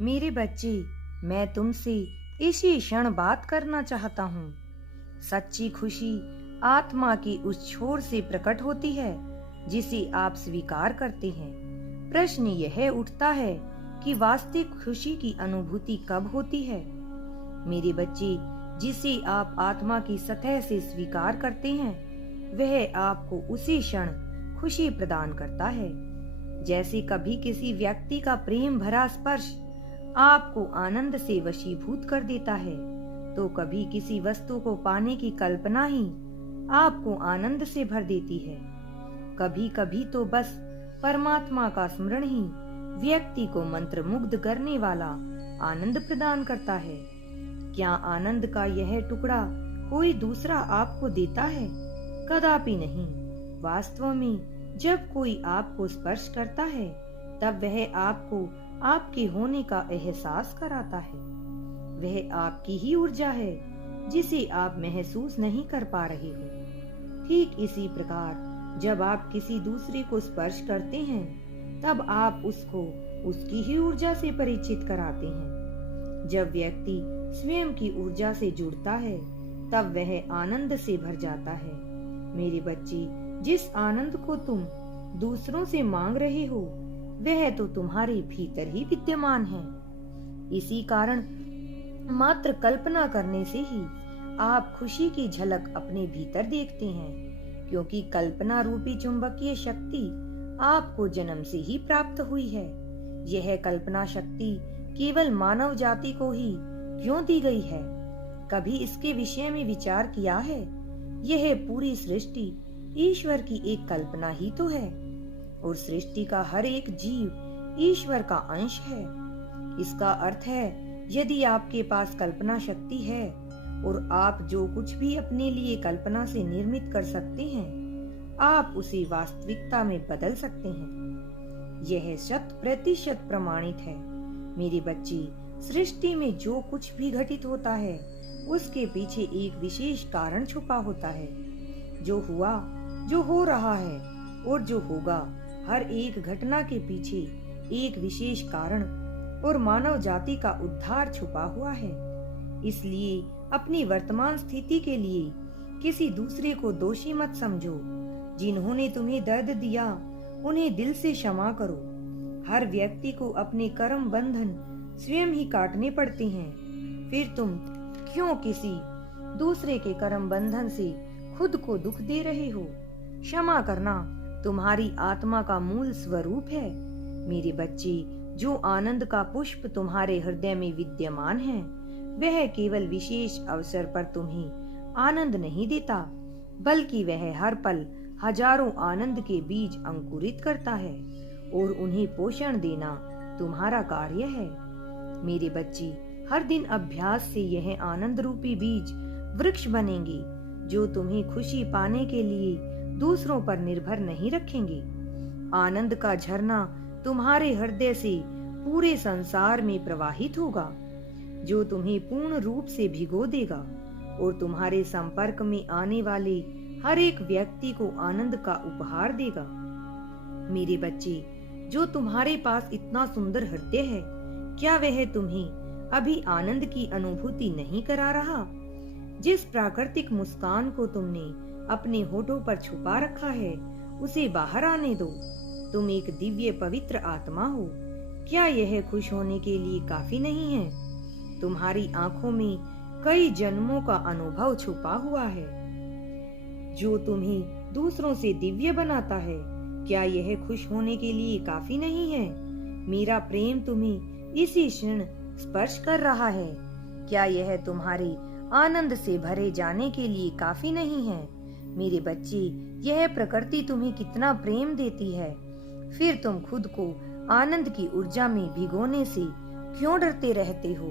मेरे बच्चे, मैं तुमसे इसी क्षण बात करना चाहता हूँ। सच्ची खुशी आत्मा की उस छोर से प्रकट होती है जिसे आप स्वीकार करते हैं। प्रश्न यह उठता है कि वास्तविक खुशी की अनुभूति कब होती है? मेरे बच्चे, जिसे आप आत्मा की सतह से स्वीकार करते हैं, वह आपको उसी क्षण खुशी प्रदान करता है। जैसे कभी किसी व्यक्ति का प्रेम भरा स्पर्श आपको आनंद से वशीभूत कर देता है, तो कभी किसी वस्तु को पाने की कल्पना ही आपको आनंद से भर देती है। कभी कभी तो बस परमात्मा का स्मरण ही व्यक्ति को मंत्रमुग्ध करने वाला आनंद प्रदान करता है। क्या आनंद का यह टुकड़ा कोई दूसरा आपको देता है? कदापि नहीं। वास्तव में जब कोई आपको स्पर्श करता है, तब वह आपको आपके होने का एहसास कराता है। वह आपकी ही ऊर्जा है जिसे आप महसूस नहीं कर पा रहे हो। ठीक इसी प्रकार जब आप किसी दूसरे को स्पर्श करते हैं, तब आप उसको उसकी ही ऊर्जा से परिचित कराते हैं। जब व्यक्ति स्वयं की ऊर्जा से जुड़ता है, तब वह आनंद से भर जाता है। मेरे बच्चे, जिस आनंद को तुम दूसरों से मांग रहे हो, वह तो तुम्हारे भीतर ही विद्यमान है। इसी कारण मात्र कल्पना करने से ही आप खुशी की झलक अपने भीतर देखते हैं, क्योंकि कल्पना रूपी चुंबकीय शक्ति आपको जन्म से ही प्राप्त हुई है। यह कल्पना शक्ति केवल मानव जाति को ही क्यों दी गई है? कभी इसके विषय में विचार किया है? यह पूरी सृष्टि ईश्वर की एक कल्पना ही तो है, और सृष्टि का हर एक जीव ईश्वर का अंश है। इसका अर्थ है, यदि आपके पास कल्पना शक्ति है और आप जो कुछ भी अपने लिए कल्पना से निर्मित कर सकते हैं, आप उसे वास्तविकता में बदल सकते हैं। यह 100% प्रमाणित है। मेरे बच्चे, सृष्टि में जो कुछ भी घटित होता है, उसके पीछे एक विशेष कारण छुपा होता है। जो हुआ, जो हो रहा है और जो होगा, हर एक घटना के पीछे एक विशेष कारण और मानव जाति का उद्धार छुपा हुआ है। इसलिए अपनी वर्तमान स्थिति के लिए किसी दूसरे को दोषी मत समझो। जिन्होंने तुम्हें दर्द दिया, उन्हें दिल से क्षमा करो। हर व्यक्ति को अपने कर्म बंधन स्वयं ही काटने पड़ते हैं। फिर तुम क्यों किसी दूसरे के कर्म बंधन से खुद को दुख दे रहे हो? क्षमा करना तुम्हारी आत्मा का मूल स्वरूप है। मेरे बच्चे, जो आनंद का पुष्प तुम्हारे हृदय में विद्यमान है, वह केवल विशेष अवसर पर तुम्हें आनंद नहीं देता, बल्कि वह हर पल हजारों आनंद के बीज अंकुरित करता है, और उन्हें पोषण देना तुम्हारा कार्य है। मेरे बच्चे, हर दिन अभ्यास से यह आनंद रूपी बीज वृक्ष बनेंगे, जो तुम्हें खुशी पाने के लिए दूसरों पर निर्भर नहीं रखेंगे। आनंद का झरना तुम्हारे हृदय से पूरे संसार में प्रवाहित होगा, जो तुम्हें पूर्ण रूप से भिगो देगा और तुम्हारे संपर्क में आने वाले हर एक व्यक्ति को आनंद का उपहार देगा। मेरे बच्चे, जो तुम्हारे पास इतना सुंदर हृदय है, क्या वह तुम्हें अभी आनंद की अनुभूति नहीं करा रहा? जिस प्राकृतिक मुस्कान को तुमने अपने होठों पर छुपा रखा है, उसे बाहर आने दो। तुम एक दिव्य पवित्र आत्मा हो। क्या यह खुश होने के लिए काफी नहीं है? तुम्हारी आंखों में कई जन्मों का अनुभव छुपा हुआ है, जो तुम्हें दूसरों से दिव्य बनाता है। क्या यह खुश होने के लिए काफी नहीं है? मेरा प्रेम तुम्हें इसी क्षण स्पर्श कर रहा है। क्या यह तुम्हारे आनंद से भरे जाने के लिए काफी नहीं है? मेरे बच्चे, यह प्रकृति तुम्हें कितना प्रेम देती है, फिर तुम खुद को आनंद की ऊर्जा में भिगोने से क्यों डरते रहते हो?